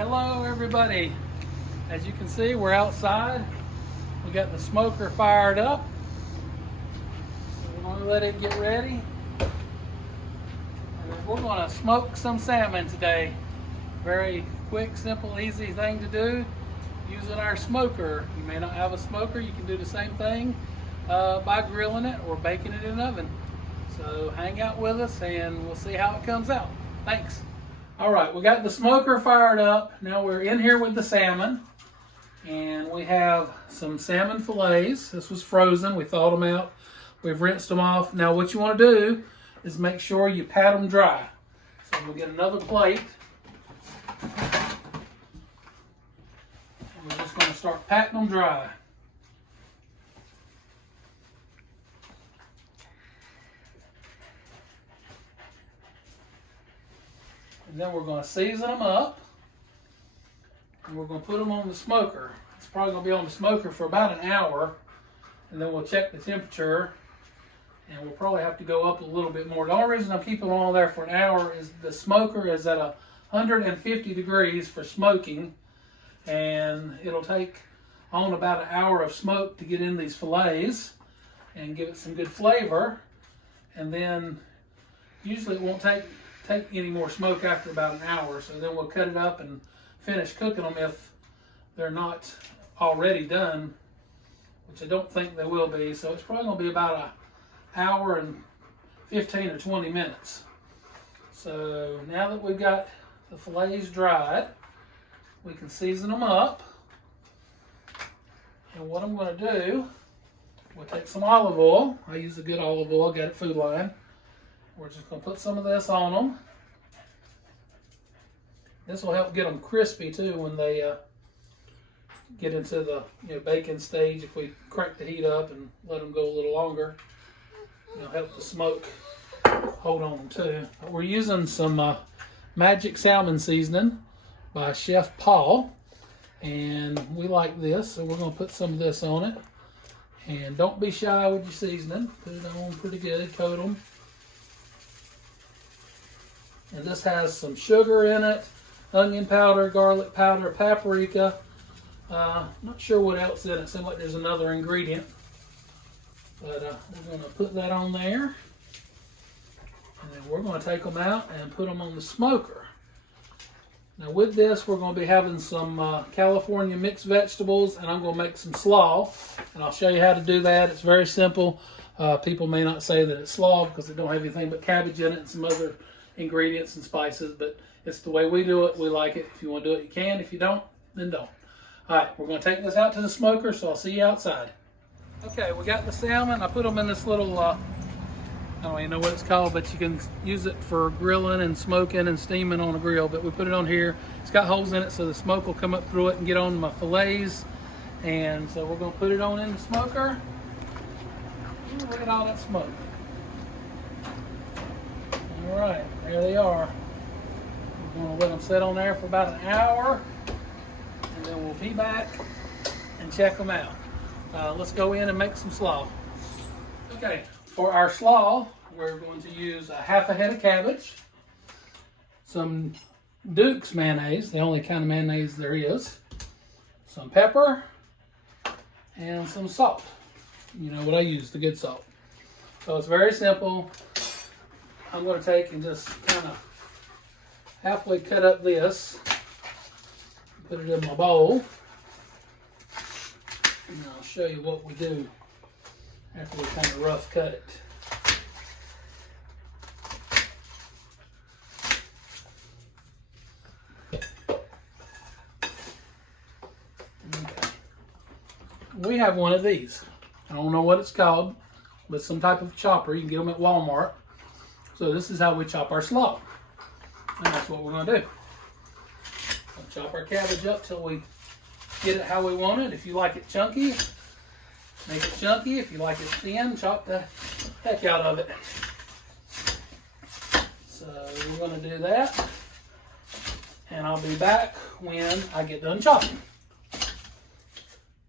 Hello everybody. As you can see, we're outside. We got the smoker fired up. So we're going to let it get ready. And we're going to smoke some salmon today. Very quick, simple, easy thing to do using our smoker. You may not have a smoker, you can do the same thing by grilling it or baking it in an oven. So hang out with us and we'll see how it comes out. Thanks. All right, we got the smoker fired up. Now we're in here with the salmon, and we have some salmon fillets. This was frozen. We thawed them out. We've rinsed them off. Now what you want to do is make sure you pat them dry. So we'll get another plate. And we're just going to start patting them dry. And then we're going to season them up, and we're going to put them on the smoker. It's probably going to be on the smoker for about an hour, and then we'll check the temperature, and we'll probably have to go up a little bit more. The only reason I'm keeping them on there for an hour is the smoker is at 150 degrees for smoking, and it'll take on about an hour of smoke to get in these fillets and give it some good flavor. And then usually it won't take any more smoke after about an hour, so then we'll cut it up and finish cooking them if they're not already done, which I don't think they will be. So it's probably going to be about an hour and 15 or 20 minutes. So now that we've got the fillets dried, we can season them up. And what I'm going to do, we'll take some olive oil. I use a good olive oil, got it Food Line. We're just going to put some of this on them. This will help get them crispy too when they get into the baking stage. If we crank the heat up and let them go a little longer, it'll help the smoke hold on them too. But we're using some Magic Salmon seasoning by Chef Paul, and we like this, so we're going to put some of this on it. And don't be shy with your seasoning. Put it on pretty good, coat them. And this has some sugar in it, onion powder, garlic powder, paprika. Not sure what else in it. Seems like there's another ingredient. But we're going to put that on there. And then we're going to take them out and put them on the smoker. Now with this, we're going to be having some California mixed vegetables, and I'm going to make some slaw. And I'll show you how to do that. It's very simple. People may not say that it's slaw because it don't have anything but cabbage in it and some other ingredients and spices, but it's the way we do it. We like it. If you want to do it, you can. If you don't, then don't. All right, we're going to take this out to the smoker, so I'll see you outside. Okay, we got the salmon. I put them in this little, I don't even know what it's called, but you can use it for grilling and smoking and steaming on a grill, but we put it on here. It's got holes in it, so the smoke will come up through it and get on my fillets. And so we're going to put it on in the smoker. Ooh, look at all that smoke. All right, there they are. We're going to let them sit on there for about an hour, and then we'll be back and check them out. Let's go in and make some slaw. Okay, for our slaw, we're going to use a half a head of cabbage, some Duke's mayonnaise, the only kind of mayonnaise there is, some pepper, and some salt. You know what I use, the good salt. So it's very simple. I'm going to take and just kind of halfway cut up this, put it in my bowl, and I'll show you what we do after we kind of rough cut it. Okay. We have one of these. I don't know what it's called, but some type of chopper. You can get them at Walmart. So this is how we chop our slaw. And that's what we're going to do. We'll chop our cabbage up till we get it how we want it. If you like it chunky, make it chunky. If you like it thin, chop the heck out of it. So we're going to do that. And I'll be back when I get done chopping.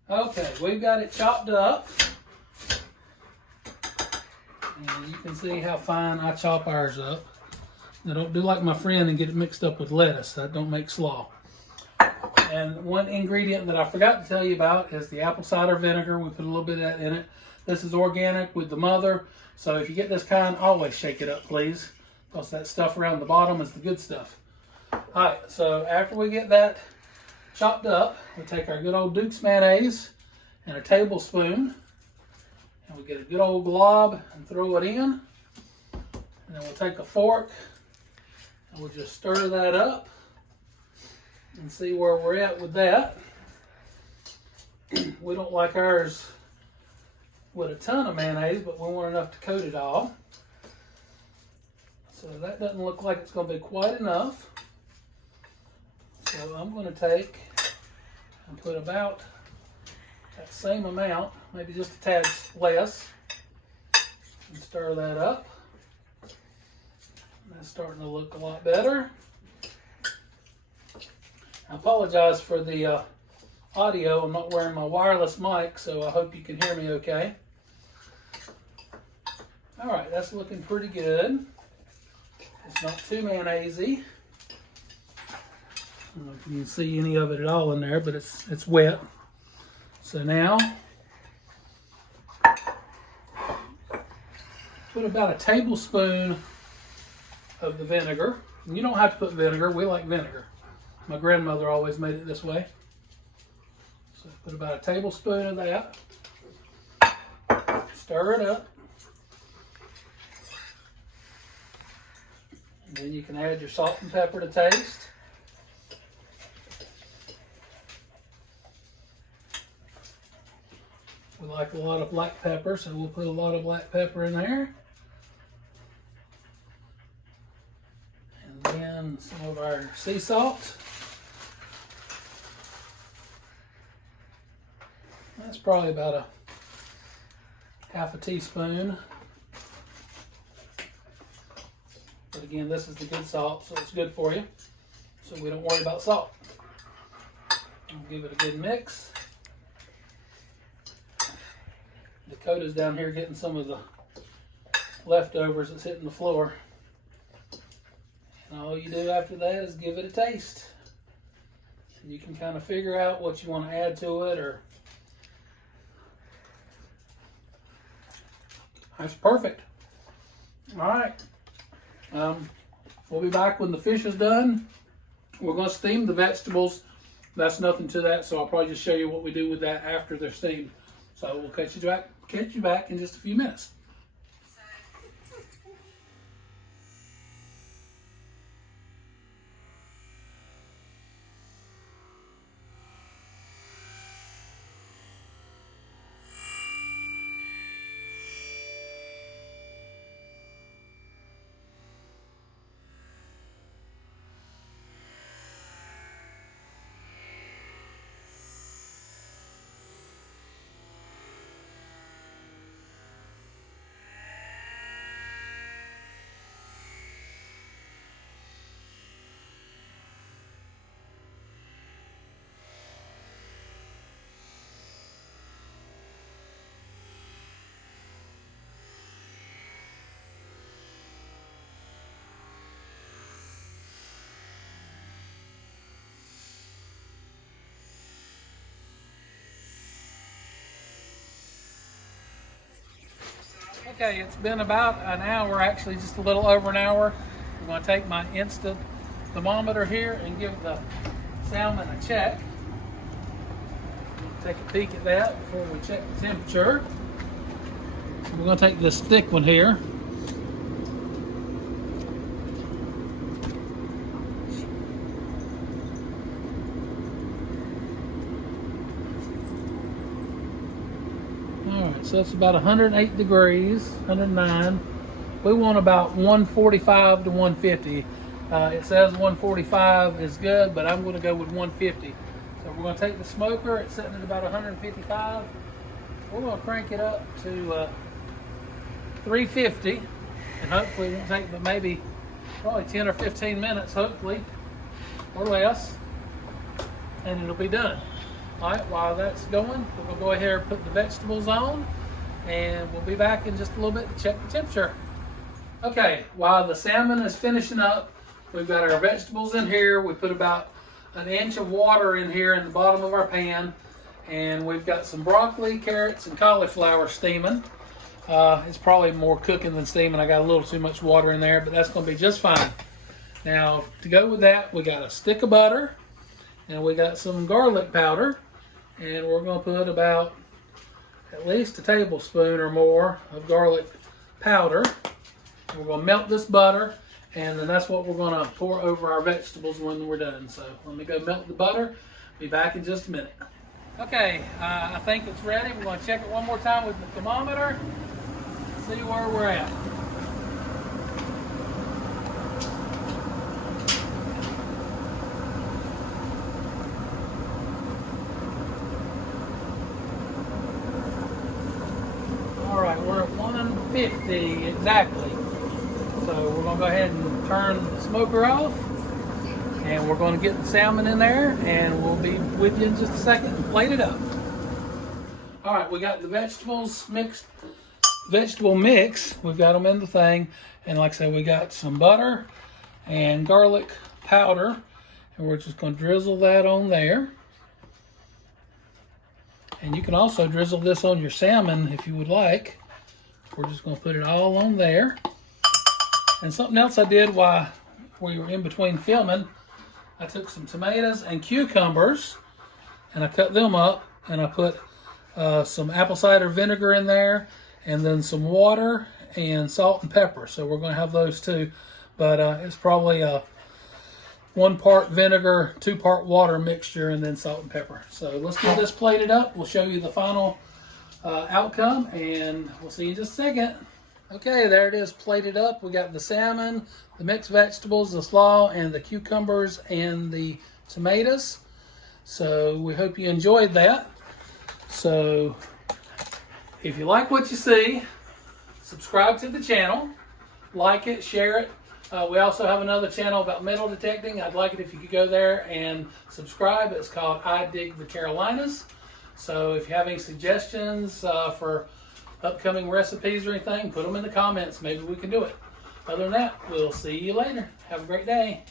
Okay, we've got it chopped up. And you can see how fine I chop ours up. Now don't do like my friend and get it mixed up with lettuce. That don't make slaw. And one ingredient that I forgot to tell you about is the apple cider vinegar. We put a little bit of that in it. This is organic with the mother. So if you get this kind, always shake it up, please. Because that stuff around the bottom is the good stuff. Alright, so after we get that chopped up, we take our good old Duke's mayonnaise and a tablespoon. And we get a good old glob and throw it in. And then we'll take a fork and we'll just stir that up and see where we're at with that. We don't like ours with a ton of mayonnaise, but we want enough to coat it all. So that doesn't look like it's going to be quite enough. So I'm going to take and put about that same amount, maybe just a tad less, and stir that up. That's starting to look a lot better. I apologize for the audio. I'm not wearing my wireless mic, so I hope you can hear me okay. Alright, that's looking pretty good. It's not too mayonnaise-y. I don't know if you can see any of it at all in there, but it's wet. So now, put about a tablespoon of the vinegar. And you don't have to put vinegar. We like vinegar. My grandmother always made it this way. So put about a tablespoon of that. Stir it up. And then you can add your salt and pepper to taste. We like a lot of black pepper, so we'll put a lot of black pepper in there. And then some of our sea salt. That's probably about a half a teaspoon. But again, this is the good salt, so it's good for you. So we don't worry about salt. We'll give it a good mix. Dakota's down here getting some of the leftovers that's hitting the floor. And all you do after that is give it a taste. You can kind of figure out what you want to add to it, or that's perfect. All right. We'll be back when the fish is done. We're going to steam the vegetables. That's nothing to that, so I'll probably just show you what we do with that after they're steamed. So we'll catch you back in just a few minutes. Okay, it's been about an hour, actually just a little over an hour. I'm going to take my instant thermometer here and give the salmon a check. Take a peek at that before we check the temperature. We're going to take this thick one here. So it's about 108 degrees, 109. We want about 145 to 150. It says 145 is good, but I'm going to go with 150. So we're going to take the smoker. It's sitting at about 155. We're going to crank it up to 350, and hopefully it won't take but maybe probably 10 or 15 minutes, hopefully, or less, and it'll be done. All right, while that's going, we'll go ahead and put the vegetables on, and we'll be back in just a little bit to check the temperature. Okay, while the salmon is finishing up, we've got our vegetables in here. We put about an inch of water in here in the bottom of our pan, and we've got some broccoli, carrots, and cauliflower steaming. It's probably more cooking than steaming. I got a little too much water in there, but that's going to be just fine. Now, to go with that, we got a stick of butter, and we got some garlic powder, and we're going to put about at least a tablespoon or more of garlic powder. We're going to melt this butter, and then that's what we're going to pour over our vegetables when we're done. So let me go melt the butter. Be back in just a minute. Okay, I think it's ready. We're going to check it one more time with the thermometer, see where we're at. All right, we're at 150 exactly. So we're going to go ahead and turn the smoker off, and we're going to get the salmon in there, and we'll be with you in just a second and plate it up. All right, we got the vegetables mixed, vegetable mix. We've got them in the thing, and like I said, we got some butter and garlic powder, and we're just going to drizzle that on there. And you can also drizzle this on your salmon if you would like. We're just going to put it all on there. And something else I did while we were in between filming, I took some tomatoes and cucumbers and I cut them up, and I put some apple cider vinegar in there, and then some water and salt and pepper. So we're going to have those too, but it's probably a 1 part vinegar, 2 part water mixture, and then salt and pepper. So let's get this plated up. We'll show you the final outcome, and we'll see you in just a second. Okay, there it is plated up. We got the salmon, the mixed vegetables, the slaw, and the cucumbers and the tomatoes. So we hope you enjoyed that. So if you like what you see, subscribe to the channel, like it, share it. We also have another channel about metal detecting. I'd like it if you could go there and subscribe. It's called I Dig the Carolinas. So if you have any suggestions for upcoming recipes or anything, put them in the comments. Maybe we can do it. Other than that, we'll see you later. Have a great day.